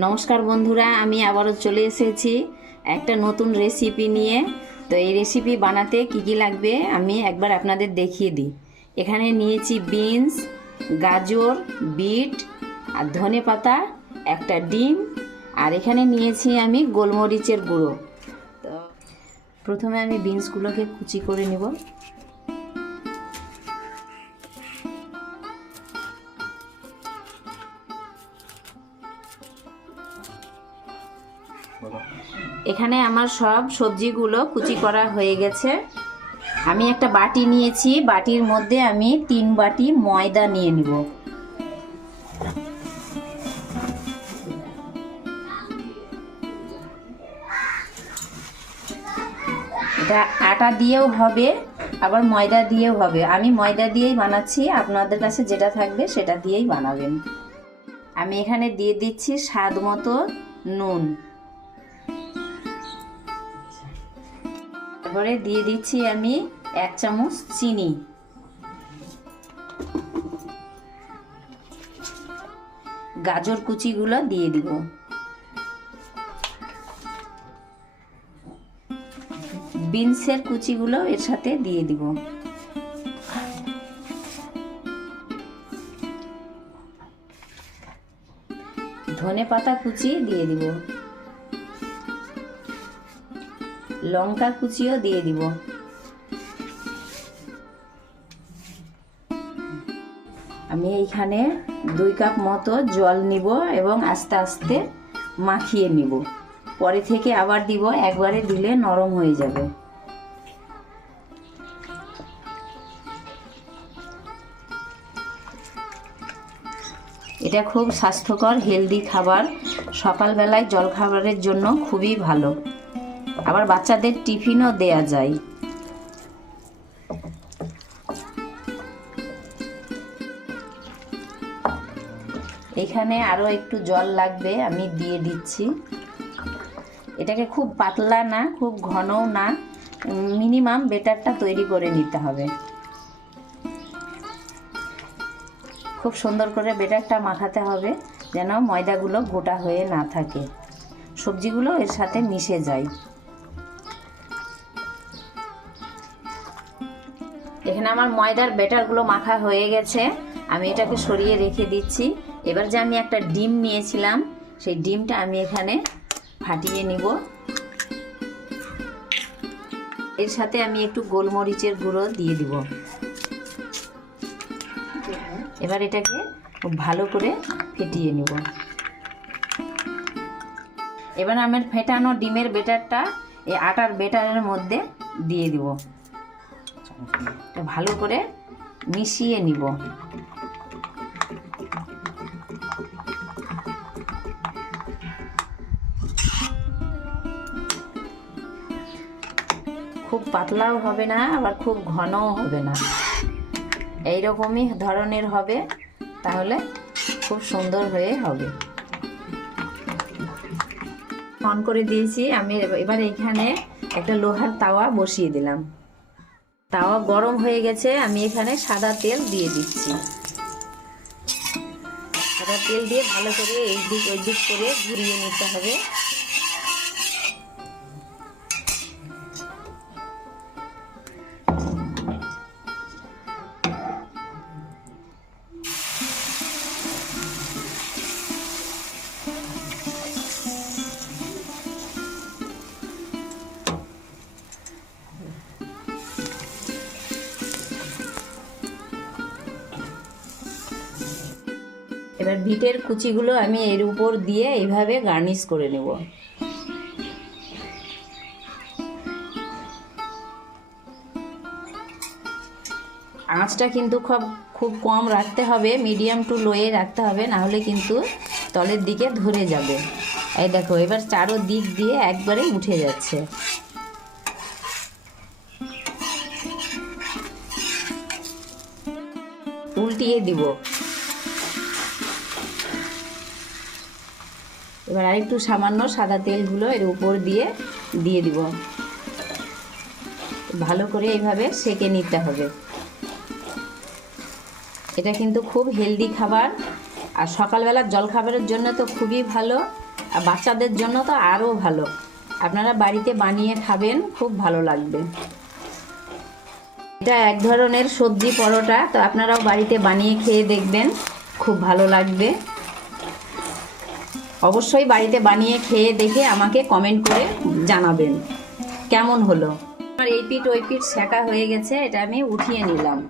নমস্কার বন্ধুরা, আমি আবারও চলে এসেছি একটা নতুন রেসিপি নিয়ে। তো এই রেসিপি বানাতে কি কি লাগবে আমি একবার আপনাদের দেখিয়ে দিই। এখানে নিয়েছি বিনস, গাজর, বিট আর ধনেপাতা, একটা ডিম, আর এখানে নিয়েছি আমি গোলমরিচের গুঁড়ো। তো প্রথমে আমি বিনসগুলোকে কুচি করে নেব। এখানে আমার সব সবজিগুলো কুচি করা হয়ে গেছে। আমি একটা বাটি নিয়েছি, বাটির মধ্যে আমি 3 বাটি ময়দা নিয়ে নিব। এটা আটা দিয়েও হবে, আবার ময়দা দিয়েও হবে। আমি ময়দা দিয়েই বানাচ্ছি, আপনাদের কাছে যেটা থাকবে সেটা দিয়েই বানাবেন। আমি এখানে দিয়ে দিচ্ছি স্বাদ মতো নুন, তারপরে দিয়ে দিচ্ছি আমি 1 চামচ চিনি, গাজর কুচিগুলো দিয়ে দিব, বিনসের কুচিগুলো এর সাথে দিয়ে দিব, ধনেপাতা কুচি দিয়ে দিব, লঙ্কা কুচিও দিয়ে দিব। আমি এইখানে 2 কাপ মতো জল নিব এবং আস্তে আস্তে মাখিয়ে নিব। পরে থেকে আবার দিব, একবারে দিলে নরম হয়ে যাবে। এটা খুব স্বাস্থ্যকর হেলদি খাবার, সকালবেলায় জলখাবারের জন্য খুবই ভালো, আবার বাচ্চাদের টিফিনও দেয়া যায়। এখানে আরও একটু জল লাগবে, আমি দিয়ে দিচ্ছি। এটাকে খুব পাতলা না, খুব ঘনও না, মিনিমাম ব্যাটারটা তৈরি করে নিতে হবে। খুব সুন্দর করে ব্যাটারটা মাখাতে হবে, যেন ময়দাগুলো গোটা হয়ে না থাকে, সবজিগুলো এর সাথে মিশে যায়। এখানে আমার ময়দার ব্যাটারগুলো মাখা হয়ে গেছে, আমি এটাকে সরিয়ে রেখে দিচ্ছি। এবার যে আমি একটা ডিম নিয়েছিলাম, সেই ডিমটা আমি এখানে ফাটিয়ে নিব। এর সাথে আমি একটু গোলমরিচের গুঁড়ো দিয়ে দিব। এবার এটাকে ভালো করে ফেটিয়ে নিব। এবার আমার ফেটানো ডিমের ব্যাটারটা এই আটার ব্যাটারের মধ্যে দিয়ে দিব, ভালো করে মিশিয়ে নিব। খুব পাতলাও হবে না, আবার খুব ঘনও হবে না, এইরকমই ধরনের হবে, তাহলে খুব সুন্দর হয়ে হবে। অন করে দিয়েছি আমি। এবার এখানে একটা লোহার তাওয়া বসিয়ে দিলাম। তাওয়া গরম হয়ে গেছে, আমি এখানে সাদা তেল দিয়ে দিচ্ছি। সাদা তেল দিয়ে ভালো করে এই দিক ওই দিক করে ঘুরিয়ে নিতে হবে। এবার বিটের কুচিগুলো আমি এর উপর দিয়ে এইভাবে গার্নিশ করে নেব। আঁচটা কিন্তু খুব কম রাখতে হবে, মিডিয়াম টু লোয়ে রাখতে হবে, না হলে কিন্তু তলের দিকে ধরে যাবে। এই দেখো, এবার চারো দিক দিয়ে একবারে উঠে যাচ্ছে। উল্টিয়ে দিব। এবার আরেকটু সামান্য সাদা তেলগুলো এর উপর দিয়ে দিব। ভালো করে এইভাবে সেঁকে নিতে হবে। এটা কিন্তু খুব হেলদি খাবার, আর সকালবেলার জলখাবারের জন্য তো খুবই ভালো। আর বাচ্চাদের জন্য তো আরও ভালো। আপনারা বাড়িতে বানিয়ে খাবেন, খুব ভালো লাগবে। এটা এক ধরনের সবজি পরোটা, তো আপনারাও বাড়িতে বানিয়ে খেয়ে দেখবেন, খুব ভালো লাগবে। অবশ্যই বাড়িতে বানিয়ে খেয়ে দেখে আমাকে কমেন্ট করে জানাবেন কেমন হলো। আমার এই পিঠ ওই পিঠ সেঁকা হয়ে গেছে, এটা আমি উঠিয়ে নিলাম।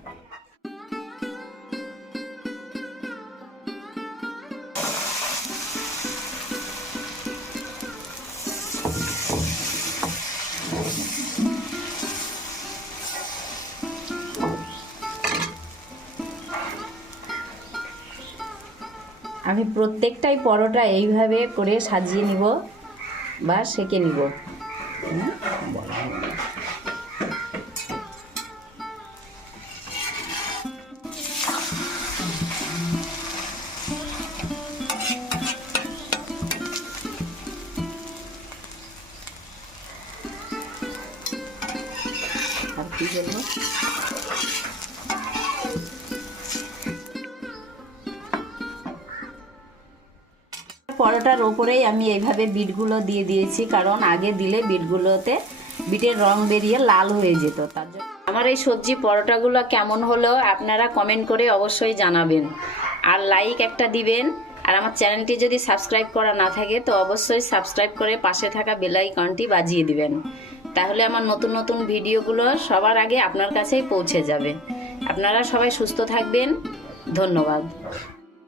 আমি প্রত্যেকটাই পরোটা এইভাবে করে সাজিয়ে নিব বা সেঁকে নিব। আর কি বলবো, পরোটার ওপরেই আমি এইভাবে বিটগুলো দিয়ে দিয়েছি, কারণ আগে দিলে বিটগুলোতে বিটের রং বেরিয়ে লাল হয়ে যেত, তার জন্য। আমার এই সবজি পরোটাগুলো কেমন হলো আপনারা কমেন্ট করে অবশ্যই জানাবেন, আর লাইক একটা দিবেন। আর আমার চ্যানেলটি যদি সাবস্ক্রাইব করা না থাকে তো অবশ্যই সাবস্ক্রাইব করে পাশে থাকা বেল আইকনটি বাজিয়ে দিবেন, তাহলে আমার নতুন নতুন ভিডিওগুলো সবার আগে আপনার কাছেই পৌঁছে যাবে। আপনারা সবাই সুস্থ থাকবেন, ধন্যবাদ।